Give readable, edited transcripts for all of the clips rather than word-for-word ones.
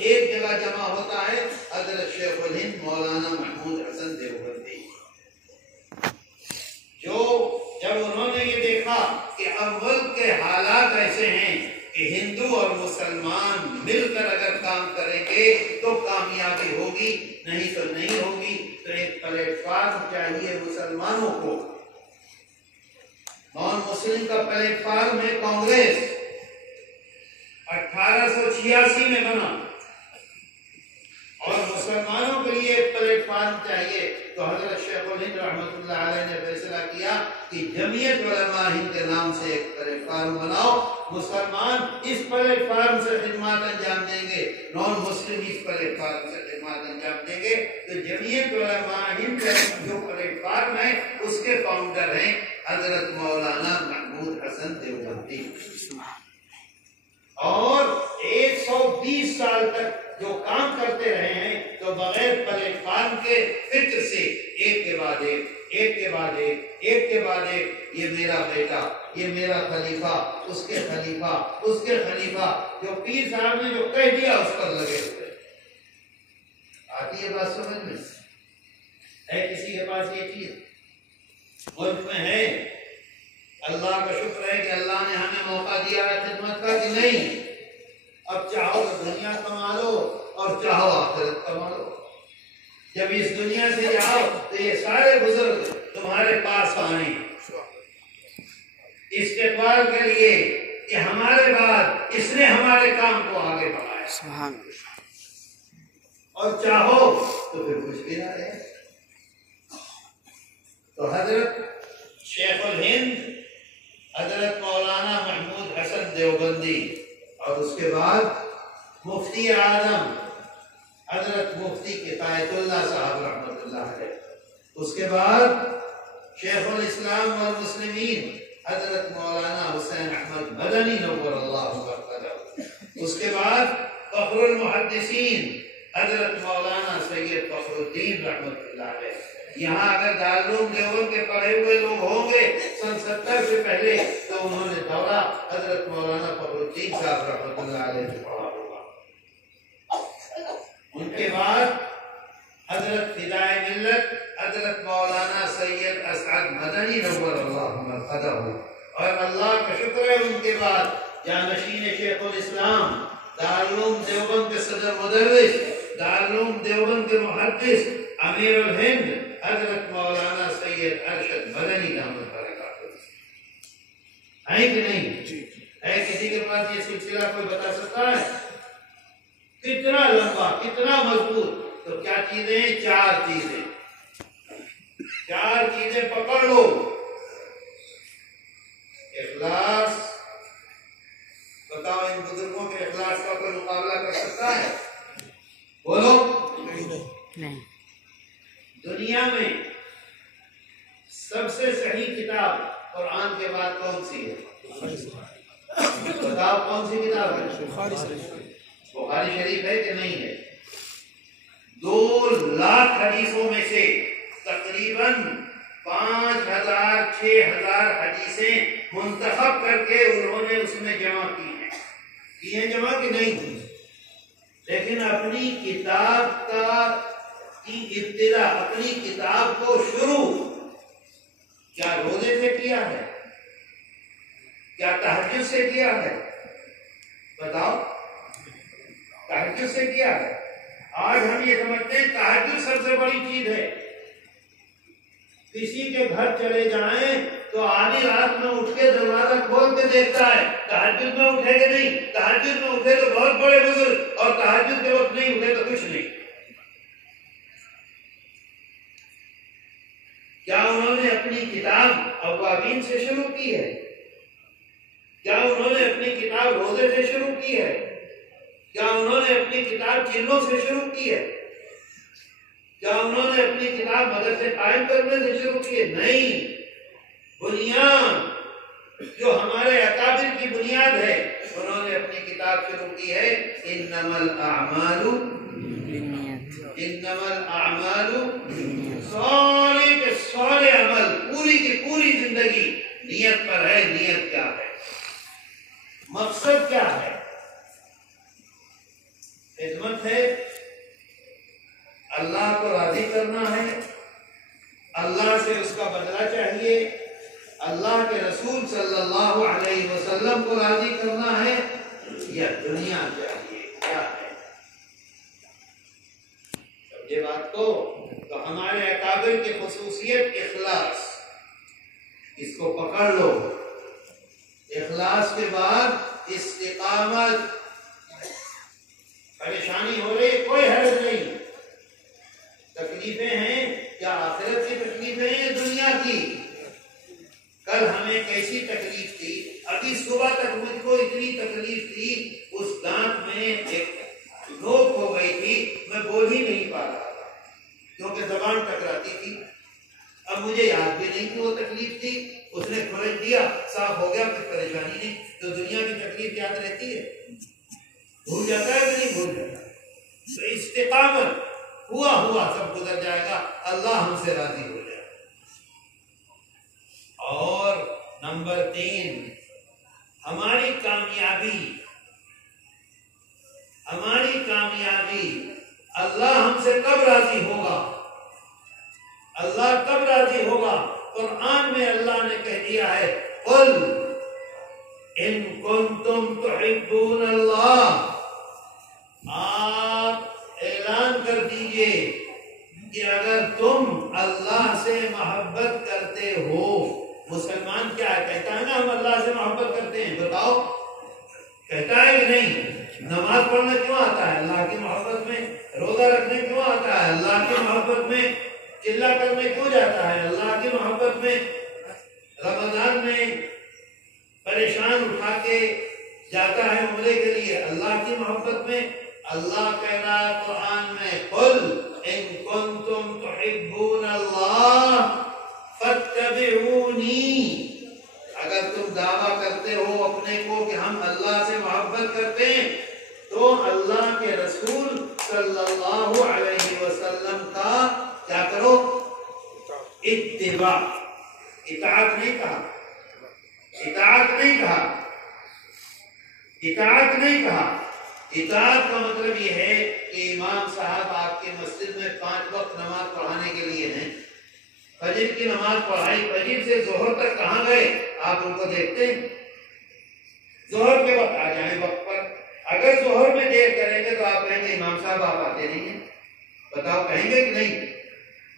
ایک جگہ جمع ہوتا ہے حضرت شیخ الہند مولانا محمود حسن دیوبندی، جب انہوں نے یہ دیکھا کہ اب ملک کے حالات ایسے ہیں کہ ہندو اور مسلمان مل کر اگر کام کریں گے تو کامیابی ہوگی، نہیں تو نہیں ہوگی، تو ایک پلیٹ فارم چاہیے مسلمانوں کو۔ نان مسلم کا پلیٹ فارم ہے کانگریس، 1886 میں بنا، اور مسلمانوں کے لیے ایک پلیٹ فارم چاہیے، تو حضرت شیخ الہند رحمۃ اللہ علیہ نے فیصلہ کیا کہ جمعیت علماء ہند کے نام سے ایک پلیٹ فارم بناؤ، مسلمان اس پلیٹ فارم سے خدمات انجام دیں گے، نان مسلم اس پلیٹ فارم سے خدمات انجام دیں گے۔ تو جمعیت علماء ہند جو پلیٹ فارم ہے اس کے فاؤنڈر ہیں حضرت مولانا محمود حسن دیوبندی، اور 120 سال تک جو کام کرتے رہے ہیں، تو بغیر پلیٹ فارم کے فکر سے ایک کے بعد ایک، ایک کے بعد ایک، ایک کے بعد ایک، یہ میرا بیٹا، یہ میرا خلیفہ، اس کے خلیفہ، اس کے خلیفہ، جو پیر صاحب نے جو کہہ دیا اس پر لگے ہوئے۔ آتی ہے بات سمجھ میں؟ ہے کسی کے پاس یہ چیز ملک میں ہے؟ اللہ کا شکر ہے کہ اللہ نے ہمیں موقع دیا ہے خدمت کا کہ نہیں، اب چاہو تو دنیا کما لو اور چاہو آخرت کما لو۔ جب اس دنیا سے جاؤ تو یہ سارے بزرگ تمہارے پاس آئیں استقبال کے لیے کہ ہمارے بعد اس نے ہمارے کام کو آگے بڑھایا، اور چاہو تو پھر کچھ بھی نہ رہے۔ تو حضرت شیخ الہند حضرت مولانا محمود حسن دیوبندی، اور اس کے بعد مفتی اعظم حضرت مفتی کفایت اللہ صاحب رحمۃ اللہ علیہ، اس کے بعد شیخ الاسلام والمسلمین حضرت مولانا حسین احمد مدنی نور اللہ مرقدہ، اس کے بعد فخر المحدثین حضرت مولانا سید فخر الدین رحمۃ اللہ علیہ۔ یہاں اگر دارالعلوم دیوبند کے پڑھے ہوئے لوگ ہوں گے سن 70 سے پہلے، تو انہوں نے دورہ حضرت مولانا فخر الدین صاحب رحمۃ اللہ علیہ سے پڑھا ہوگا۔ ان کے بعد حضرت فدائے ملت حضرت مولانا سید اسعد مدنی نور اللہ مرقدہ، اور اللہ کا شکر ہے ان کے بعد جانشین شیخ الاسلام، دارالعلوم دیوبند کے صدر مدرس، دارالعلوم دیوبند کے محدث، امیر الہند حضرت مولانا سید ارشد مدنی رحمۃ برکاتہ، ہے کہ نہیں؟ ہے کسی کے پاس یہ سلسلہ کوئی بتا سکتا ہے؟ کتنا لمبا، کتنا مضبوط؟ تو کیا چیزیں ہیں؟ چار چیزیں پکڑ لو۔ اخلاص، بتاؤ ان بزرگوں کے اخلاص کا کوئی مقابلہ کر سکتا ہے؟ بولو نہیں۔ دنیا میں سب سے صحیح کتاب قرآن کے بعد کون سی ہے؟ بتاؤ کون سی کتاب ہے؟ بخاری شریف ہے کہ نہیں ہے؟ 2 لاکھ حدیثوں میں سے تقریباً 5000 6000 حدیثیں منتخب کر کے انہوں نے اس میں جمع کی ہیں جمع کہ نہیں؟ لیکن اپنی کتاب کی ابتدا، اپنی کتاب کو شروع کیا روزے سے کیا ہے؟ کیا تہجد سے کیا ہے؟ بتاؤ، تہجد سے کیا ہے؟ آج ہم یہ سمجھتے ہیں تہجد سب سے بڑی چیز ہے۔ کسی کے گھر چلے جائیں تو آدھی رات میں اٹھ کے دروازہ کھول کے دیکھتا ہے تہجد میں اٹھے کہ نہیں، تہجد میں اٹھے تو بہت بڑے بزرگ، اور تہجد کے وقت نہیں اٹھے تو کچھ نہیں۔ کیا انہوں نے اپنی کتاب اوابین سے شروع کی ہے؟ کیا انہوں نے اپنی کتاب روزے سے شروع کی ہے؟ کیا انہوں نے اپنی کتاب چینوں سے شروع کی ہے؟ کیا انہوں نے اپنی کتاب مدرسے قائم کرنے سے شروع کی ہے؟ نہیں، بنیاد جو ہمارے اکابر کی بنیاد ہے، انہوں نے اپنی کتاب شروع کی ہے انما الاعمال سارے کے سارے عمل، پوری کی پوری زندگی نیت پر ہے۔ نیت کیا ہے؟ مقصد کیا ہے؟ خدمت ہے، اللہ کو راضی کرنا ہے، اللہ سے اس کا بدلہ چاہیے، اللہ کے رسول صلی اللہ علیہ وسلم کو راضی کرنا ہے، یا دنیا چاہیے؟ کیا ہے یہ بات؟ تو ہمارے اکابر کی خصوصیت اخلاص، اس کو پکڑ لو۔ اخلاص کے بعد استقامت۔ پریشانی ہو رہی، کوئی حرج نہیں، تکلیفیں ہیں، کیا آخرت کی تکلیفیں ہیں یا دنیا کی؟ کل ہمیں کیسی تکلیف تھی، ابھی صبح تک مجھ کو اتنی تکلیف تھی، اس دانت میں ایک نوک ہو گئی تھی، میں بول ہی نہیں پا رہا تھا کیونکہ زبان ٹکراتی تھی۔ اب مجھے یاد بھی نہیں کہ وہ تکلیف تھی، اس نے کھرچ دیا، صاف ہو گیا، پھر پریشانی نہیں۔ تو دنیا کی تکلیف یاد رہتی ہے؟ بھول جاتا ہے کہ نہیں بھول جاتا؟ تو استقامت، ہوا سب گزر جائے گا، اللہ ہم سے راضی ہو جائے۔ اور نمبر 3، ہماری کامیابی اللہ ہم سے کب راضی ہوگا؟ اللہ کب راضی ہوگا؟ قرآن میں اللہ نے کہہ دیا ہے، قل ان کنتم تحبون اللہ، آپ اعلان کر دیجئے کہ اگر تم اللہ سے محبت کرتے ہو۔ مسلمان کیا ہے؟ کہتا ہے نا ہم اللہ سے محبت کرتے ہیں، بتاؤ کہتا ہے کہ نہیں؟ نماز پڑھنا کیوں آتا ہے؟ اللہ کی محبت میں۔ روزہ رکھنے کیوں آتا ہے؟ اللہ کی محبت میں۔ چلا کرنے کیوں جاتا ہے؟ اللہ کی محبت میں۔ رمضان میں پریشان اٹھا کے جاتا ہے عمرے کے لیے، اللہ کی محبت میں۔ اللہ کہہ رہا ہے قرآن میں، قل ان کنتم تحبون اللہ فاتبعونی، اگر تم دعویٰ کرتے ہو اپنے کو کہ ہم اللہ سے محبت کرتے ہیں تو اللہ کے رسول صلی اللہ علیہ وسلم کا کیا کرو؟ اتباع۔ اطاعت نہیں کہا، اطاعت نہیں کہا، اطاعت نہیں کہا۔ اطاعت کا مطلب یہ ہے کہ امام صاحب آپ کی مسجد میں 5 وقت نماز پڑھانے کے لیے ہیں، فجر کی نماز پڑھائی، فجر سے ظہر تک کہاں گئے آپ ان کو دیکھتے ہیں؟ ظہر کے وقت آ جائیں وقت پر۔ اگر ظہر میں دیر کریں گے تو آپ کہیں گے امام صاحب آپ آتے نہیں ہیں، بتاؤ کہیں گے کہ نہیں؟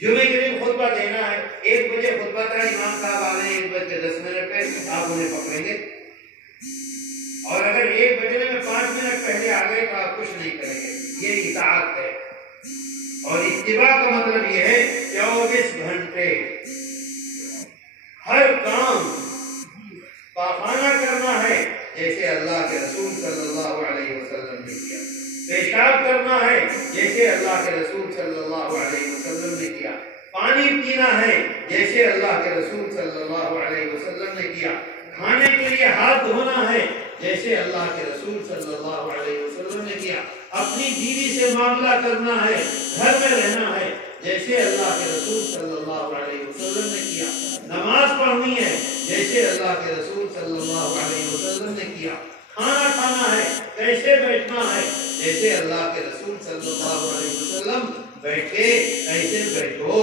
جمعے کے دن خطبہ دینا ہے، 1 بجے خطبہ تھا، امام صاحب آ رہے ہیں 1:10 پہ، آپ انہیں پکڑیں گے؟ اور اگر 1 بجنے میں 5 منٹ پہلے آ گئے تو آپ کچھ نہیں کریں گے۔ یہ اطاعت ہے۔ اور اتباع کا مطلب یہ ہے 24 گھنٹے ہر کام پاخانہ کرنا ہے جیسے اللہ کے رسول صلی اللہ علیہ وسلم نے کیا، پیشاب کرنا ہے جیسے اللہ کے رسول صلی اللہ علیہ وسلم نے کیا، پانی پینا ہے جیسے اللہ کے رسول صلی اللہ علیہ وسلم نے کیا، کھانے کے لیے ہاتھ دھونا ہے جیسے اللہ کے رسول صلی اللہ علیہ وسلم نے کیا، اپنی بیوی سے معاملہ کرنا ہے، گھر میں رہنا ہے جیسے اللہ کے رسول صلی اللہ علیہ وسلم نے کیا، نماز پڑھنی ہے جیسے اللہ کے رسول صلی اللہ علیہ وسلم نے کیا، کھانا کھانا ہے، کیسے بیٹھنا ہے جیسے اللہ کے رسول صلی اللہ علیہ وسلم بیٹھے ایسے بیٹھو۔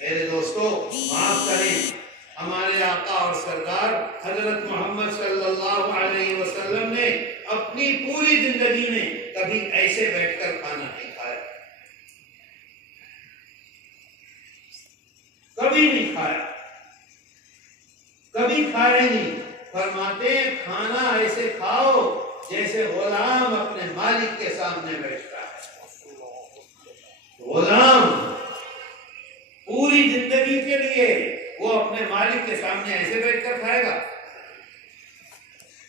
میرے دوستو معاف کریں، ہمارے آقا اور سردار حضرت محمد صلی اللہ علیہ وسلم نے اپنی پوری زندگی میں کبھی ایسے بیٹھ کر کھانا نہیں کھایا، کبھی نہیں کھایا، کبھی کھایا نہیں۔ فرماتے ہیں کھانا ایسے کھاؤ جیسے غلام اپنے مالک کے سامنے بیٹھتا ہے۔ غلام پوری زندگی کے لیے وہ اپنے مالک کے سامنے ایسے بیٹھ کر کھائے گا؟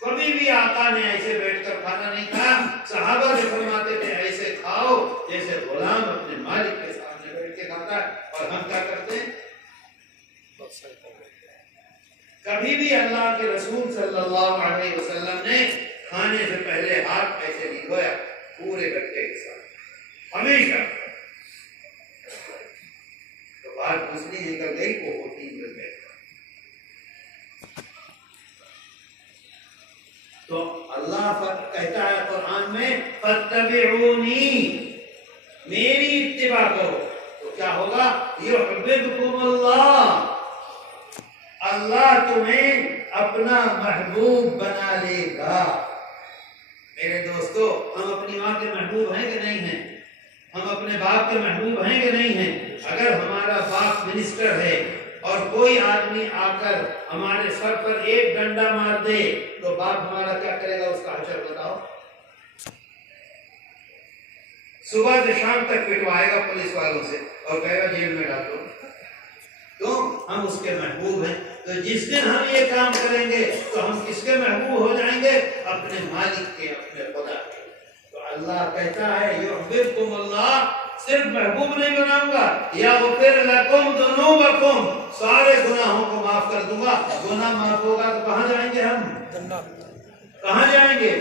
کبھی بھی آقا نے ایسے بیٹھ کر کھانا نہیں کھایا۔ صحابہ سے فرماتے تھے ایسے کھاؤ جیسے غلام اپنے مالک کے سامنے بیٹھ کے کھاتا ہے۔ اور ہم کیا کرتے ہیں؟ کبھی بھی اللہ کے رسول صلی اللہ علیہ وسلم نے کھانے سے پہلے ہاتھ ایسے نہیں دھویا پورے گٹے کے ساتھ، ہمیشہ۔ تو بات مسئلہ نکل گئی وہ ہوتی ہے۔ تو اللہ کہتا ہے قرآن قرآن میں فاتبعونی، میری اتباع کرو، تو کیا ہوگا؟ یحببکم اللہ، اللہ تمہیں اپنا محبوب بنا لے گا۔ میرے دوستو، ہم اپنی ماں کے محبوب ہیں کہ نہیں ہیں؟ ہم اپنے باپ کے محبوب ہیں کہ نہیں ہیں؟ اگر ہمارا باپ منسٹر ہے اور کوئی آدمی آ کر ہمارے سر پر ایک ڈنڈا مار دے تو باپ ہمارا کیا کرے گا؟ اس کا حشر بتاؤ۔ صبح سے شام تک پٹوائے گا پولیس والوں سے اور کہے گا جیل میں ڈال دو۔ کیوں؟ ہم اس کے محبوب ہیں۔ تو جس دن ہم یہ کام کریں گے تو ہم کس کے محبوب ہو جائیں گے؟ اپنے مالک کے، اپنے خدا کے۔ تو اللہ کہتا ہے یحببکم اللہ، صرف محبوب نہیں بناؤں گا، یغفر لکم ذنوبکم، سارے گناہوں کو معاف کر دوں گا۔ گناہ معاف ہوگا تو کہاں جائیں گے ہم؟ کہاں جائیں گے؟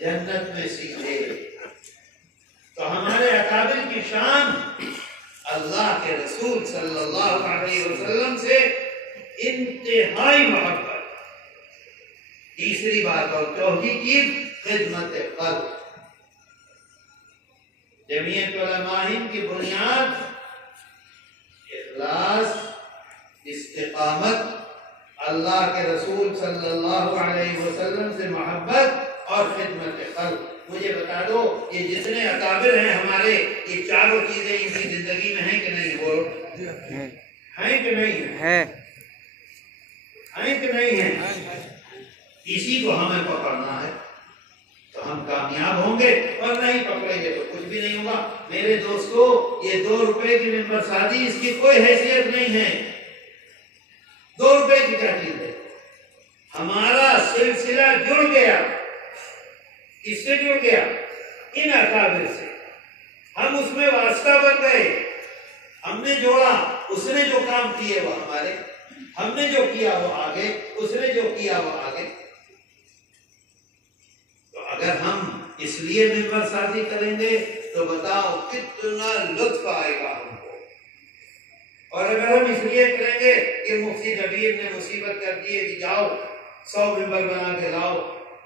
جنت میں سیدھے۔ تو ہمارے اکابر کی شان اللہ کے رسول صلی اللہ علیہ وسلم سے انتہائی محبت۔ تیسری بات اور چوتھی چیز خدمت قلب۔ جمعیت علماء ہند کی بنیاد اخلاص، استقامت، اللہ کے رسول صلی اللہ علیہ وسلم سے محبت اور خدمت قلب۔ مجھے بتا دو، یہ جتنے اکابر ہیں ہمارے، یہ چاروں چیزیں ان کی زندگی میں ہیں کہ نہیں؟ بولو، ہیں کہ نہیں ہیں؟ ہیں کہ نہیں ہیں؟ اسی کو ہمیں پکڑنا ہے تو ہم کامیاب ہوں گے، اور نہیں پکڑیں گے تو کچھ بھی نہیں ہوگا۔ میرے دوستو، یہ 2 روپے کی ممبر سازی، اس کی کوئی حیثیت نہیں ہے۔ 2 روپے کی کیا چیز ہے؟ ہمارا سلسلہ جڑ گیا، کس سے جڑ گیا؟ ان اکابر سے۔ ہم اس میں واسطہ بن گئے، ہم نے جوڑا، اس نے جو کام کیے وہ ہمارے، ہم نے جو کیا وہ آگے، اس نے جو کیا وہ آگے۔ تو اگر ہم اس لیے ممبر سازی کریں گے تو بتاؤ کتنا لطف آئے گا ہم کو۔ اور اگر ہم اس لیے کریں گے کہ مفتی نبیر نے مصیبت کر دی ہے کہ جاؤ 100 ممبر بنا کے لاؤ،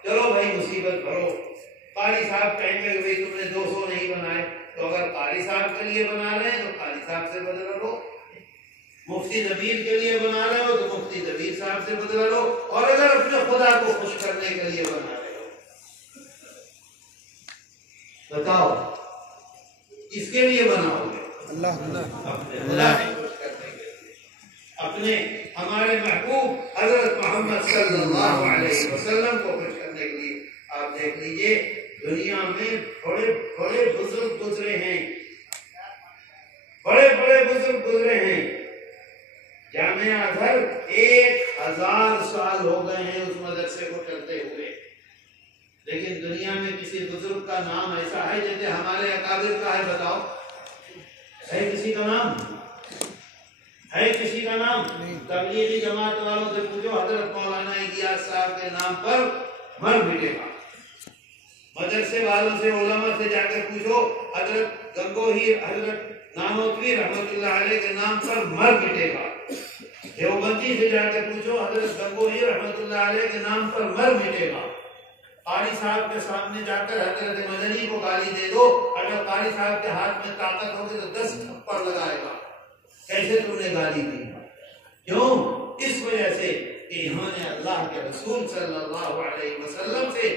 چلو بھائی مصیبت بھرو، قاری صاحب کہیں گے کہ تم نے 200 نہیں بنائے، تو اگر قاری صاحب کے لیے بنا رہے ہیں تو قاری صاحب سے بدلہ لو، مفتی نبیر کے لیے بنا رہے ہو تو مفتی نبیر صاحب سے بدلہ لو، اور اگر اپنے خدا کو خوش کرنے کے لیے بنا رہے ہو، بتاؤ کس کے لیے بناؤ گے؟ اپنے خدا کو خوش کرنے کے لیے، اپنے ہمارے محبوب حضرت محمد صلی اللہ علیہ وسلم کو خوش کرنے کے لیے۔ آپ دیکھ لیجئے دنیا میں بڑے بڑے بزرگ گزرے ہیں، بڑے بڑے بزرگ گزرے ہیں۔ جامعہ ازہر 1000 سال ہو گئے ہیں اس مدرسے کو چلتے ہوئے، لیکن دنیا میں کسی بزرگ کا نام ایسا ہے جیسے ہمارے اکابر کا ہے؟ بتاؤ، ہے کسی کا نام؟ ہے کسی کا نام؟ تبلیغی جماعت والوں سے پوچھو، حضرت مولانا الیاس صاحب کے نام پر مر مٹے گا۔ مدرسے والوں سے، علماء سے جا کے پوچھو، حضرت گنگوہی، حضرت نانوتوی رحمت اللہ علیہ کے نام پر مر مٹے گا۔ دیوبندی سے جا کے پوچھو، حضرت گنگوہی رحمت اللہ علیہ کے نام پر مر مٹے گا۔ قاری صاحب کے سامنے جا کر حضرت مدنی کو گالی دے دو، اگر قاری صاحب کے ہاتھ میں طاقت ہوگی تو 10 تھپڑ لگائے گا، کیسے تم نے گالی دی؟ کیوں؟ اس وجہ سے کہ انہوں نے اللہ کے رسول صلی اللہ علیہ وسلم سے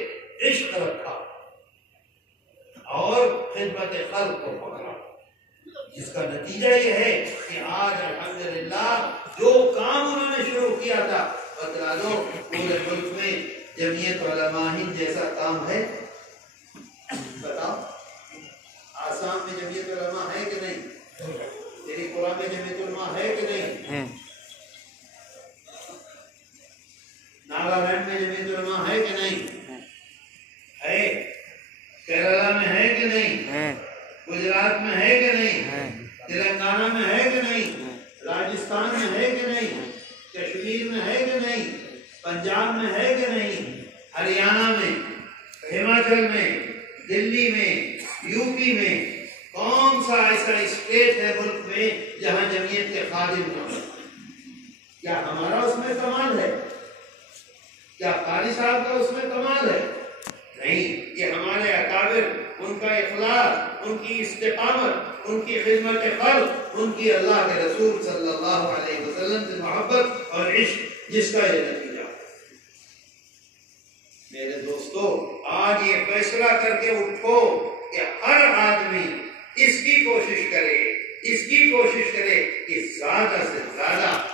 عشق رکھا اور خدمت خلق کو پکڑا، جس کا نتیجہ یہ ہے کہ آج الحمدللہ جو کام انہوں نے شروع کیا تھا، بتلا دو پورے ملک میں جمعیت علماء ہند جیسا کام ہے؟ بتاؤ، آسام میں جمعیت علماء ہے کہ نہیں؟ تیری قرآن میں جمعیت علماء ہے کہ نہیں؟ ناگالینڈ میں جمعیت علماء ہے کہ نہیں؟ ہے۔ کیرلا میں ہے کہ نہیں؟ گجرات میں ہے کہ نہیں؟ تلنگانہ میں ہے کہ نہیں؟ راجستھان میں ہے کہ نہیں؟ کشمیر میں ہے کہ نہیں؟ پنجاب میں ہے کہ نہیں؟ ہریانہ میں، ہماچل میں، دلی میں، یو پی میں، کون سا ایسا اسٹیٹ ہے ملک میں جہاں جمعیت کے خادم نہ ہو؟ کیا ہمارا اس میں کمال ہے؟ کیا قاری صاحب کا اس میں کمال ہے؟ نہیں، یہ ہمارے اکابر، ان کا اخلاص، ان کی استقامت، ان کی خدمت خلق، ان کی اللہ کے رسول صلی اللہ علیہ وسلم سے محبت اور عشق، جس کا یہ نتیجہ ہے۔ میرے دوستو، آج یہ فیصلہ کر کے اٹھو کہ ہر آدمی اس کی کوشش کرے کہ زیادہ سے زیادہ